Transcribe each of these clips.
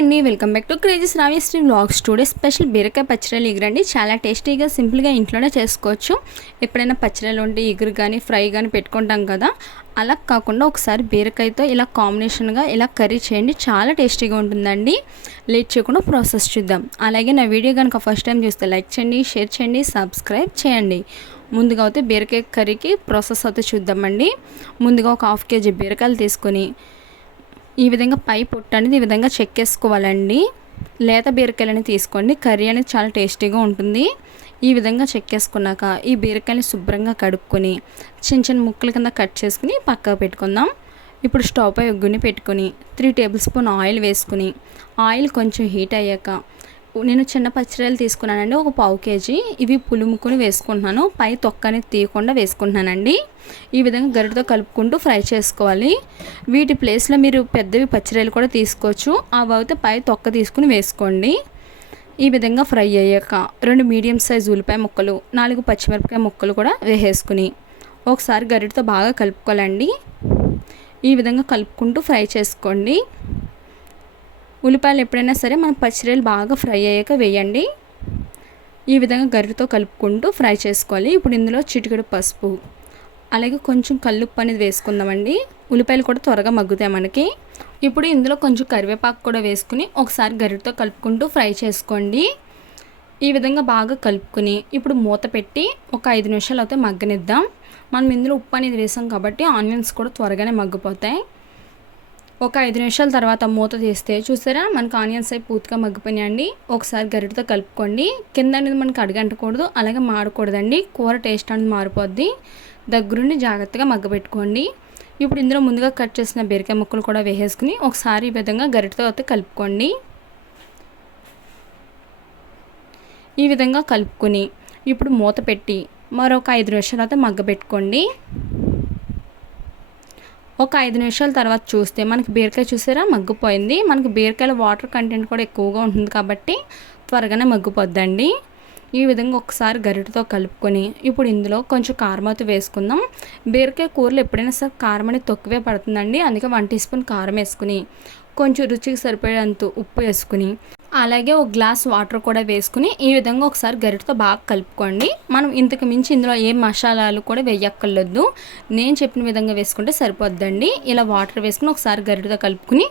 అండి. Welcome back to crazies Ravisri vlogs. Today special బీరకాయ పచ్చడిలు ఎగురండి. చాలా టేస్టీగా సింపుల్గా ఇంట్లోనే చేసుకోవచ్చు. ఎప్పుడైనా పచ్చడిలు ఉంటే ఎగురు కానీ ఫ్రై కానీ పెట్టుకుంటాం కదా. అలా కాకుండా ఒకసారి బీరకాయతో ఇలా కాంబినేషన్గా ఇలా కర్రీ చేయండి. చాలా టేస్టీగా ఉంటుందండి. లేట్ చేయకుండా ప్రాసెస్ చూద్దాం. అలాగే నా వీడియో కనుక ఫస్ట్ టైం చూస్తే లైక్ చేయండి షేర్ చేయండి సబ్స్క్రైబ్ చేయండి. ముందుగా అయితే బీరకాయ కర్రీకి ప్రాసెస్ అయితే చూద్దామండి. ముందుగా ఒక హాఫ్ కేజీ బీరకాయలు తీసుకొని ఈ విధంగా పై పొట్టు అనేది ఈ విధంగా చెక్కేసుకోవాలండి లేత బీరకాయలని తీసుకోండి. కర్రీ అనేది చాలా టేస్టీగా ఉంటుంది. ఈ విధంగా చెక్కేసుకున్నాక ఈ బీరకాయని శుభ్రంగా కడుక్కొని చిన్న చిన్న ముక్కల కింద కట్ చేసుకుని పక్కకు పెట్టుకుందాం. ఇప్పుడు స్టవ్ పై ఒగ్గుని పెట్టుకొని త్రీ టేబుల్ స్పూన్ ఆయిల్ వేసుకుని ఆయిల్ కొంచెం హీట్ అయ్యాక నేను చిన్న పచ్చిరొయ్యలు తీసుకున్నానండి ఒక పావు కేజీ. ఇవి పులుముకొని వేసుకుంటున్నాను. పై తొక్క అనేది తీయకుండా వేసుకుంటున్నానండి. ఈ విధంగా గరిటతో కలుపుకుంటూ ఫ్రై చేసుకోవాలి. వీటి ప్లేస్లో మీరు పెద్దవి పచ్చిరొయ్యలు కూడా తీసుకోవచ్చు. అవి అయితే పై తొక్క తీసుకుని వేసుకోండి. ఈ విధంగా ఫ్రై అయ్యాక రెండు మీడియం సైజ్ ఉల్లిపాయ ముక్కలు నాలుగు పచ్చిమిరపకాయ ముక్కలు కూడా వేసేసుకుని ఒకసారి గరిటతో బాగా కలుపుకోవాలండి. ఈ విధంగా కలుపుకుంటూ ఫ్రై చేసుకోండి. ఉల్లిపాయలు ఎప్పుడైనా సరే మనం పచ్చిరేలు బాగా ఫ్రై అయ్యాక వేయండి. ఈ విధంగా గరిటతో కలుపుకుంటూ ఫ్రై చేసుకోవాలి. ఇప్పుడు ఇందులో చిటికెడు పసుపు అలాగే కొంచెం కల్లుప్పు అనేది వేసుకుందామండి. ఉల్లిపాయలు కూడా త్వరగా మగ్గుతాయి మనకి. ఇప్పుడు ఇందులో కొంచెం కరివేపాకు కూడా వేసుకుని ఒకసారి గరిటతో కలుపుకుంటూ ఫ్రై చేసుకోండి. ఈ విధంగా బాగా కలుపుకొని ఇప్పుడు మూత పెట్టి ఒక ఐదు నిమిషాలు అయితే మగ్గనిద్దాం. మనం ఇందులో ఉప్పు అనేది వేసాం కాబట్టి ఆనియన్స్ కూడా త్వరగానే మగ్గిపోతాయి. ఒక ఐదు నిమిషాల తర్వాత మూత తీస్తే చూసారా? మనకు ఆనియన్స్ అయి పూర్తిగా మగ్గిపోయినాయండి. ఒకసారి గరిటతో కలుపుకోండి. కింద అనేది మనకి అడగంటకూడదు. అలాగే మాడకూడదండి. కూర టేస్ట్ అనేది మారిపోద్ది. దగ్గరుండి జాగ్రత్తగా మగ్గబెట్టుకోండి. ఇప్పుడు ఇందులో ముందుగా కట్ చేసిన బీరకాయ ముక్కలు కూడా వేసేసుకుని ఒకసారి ఈ విధంగా గరిటతో అయితే కలుపుకోండి. ఈ విధంగా కలుపుకొని ఇప్పుడు మూత పెట్టి మరొక ఐదు నిమిషాలు అయితే మగ్గబెట్టుకోండి. ఒక ఐదు నిమిషాల తర్వాత చూస్తే మనకి బీరకాయ చూసారా? మగ్గిపోయింది. మనకి బీరకాయల వాటర్ కంటెంట్ కూడా ఎక్కువగా ఉంటుంది కాబట్టి త్వరగానే మగ్గిపోద్దండి. ఈ విధంగా ఒకసారి గరిటతో కలుపుకొని ఇప్పుడు ఇందులో కొంచెం కారం అయితే వేసుకుందాం. బీరకాయ కూరలు ఎప్పుడైనా సరే కారం అనేది తక్కువే పడుతుందండి. అందుకే వన్ టీ స్పూన్ కారం వేసుకుని కొంచెం రుచికి సరిపోయేంత ఉప్పు వేసుకుని అలాగే ఒక గ్లాస్ వాటర్ కూడా వేసుకుని ఈ విధంగా ఒకసారి గరిటతో బాగా కలుపుకోండి. మనం ఇంతకు మించి ఇందులో ఏ మసాలాలు కూడా వేయక్కర్లేదు. నేను చెప్పిన విధంగా వేసుకుంటే సరిపోద్దండి. ఇలా వాటర్ వేసుకుని ఒకసారి గరిటతో కలుపుకుని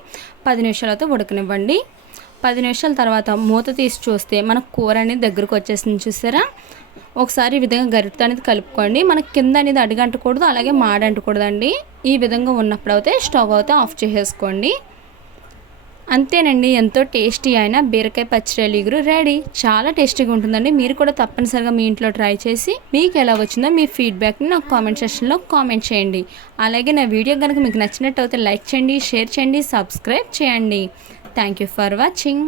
పది నిమిషాలతో ఉడకనివ్వండి. పది నిమిషాల తర్వాత మూత తీసి చూస్తే మన కూర అనేది దగ్గరకు వచ్చేసింది చూసారా? ఒకసారి ఈ విధంగా గరిటతో అనేది కలుపుకోండి. మనకి కింద అనేది అడిగంటకూడదు అలాగే మాడంటకూడదండి. ఈ విధంగా ఉన్నప్పుడు అయితే స్టవ్ అయితే ఆఫ్ చేసేసుకోండి. అంతేనండి ఎంతో టేస్టీ అయిన బీరకాయ పచ్చడి ఇగురు రెడీ. చాలా టేస్టీగా ఉంటుందండి. మీరు కూడా తప్పనిసరిగా మీ ఇంట్లో ట్రై చేసి మీకు ఎలా వచ్చిందో మీ ఫీడ్బ్యాక్ని నాకు కామెంట్ సెక్షన్లో కామెంట్ చేయండి. అలాగే నా వీడియో కనుక మీకు నచ్చినట్టు అయితే లైక్ చేయండి షేర్ చేయండి సబ్స్క్రైబ్ చేయండి. Thank you for watching.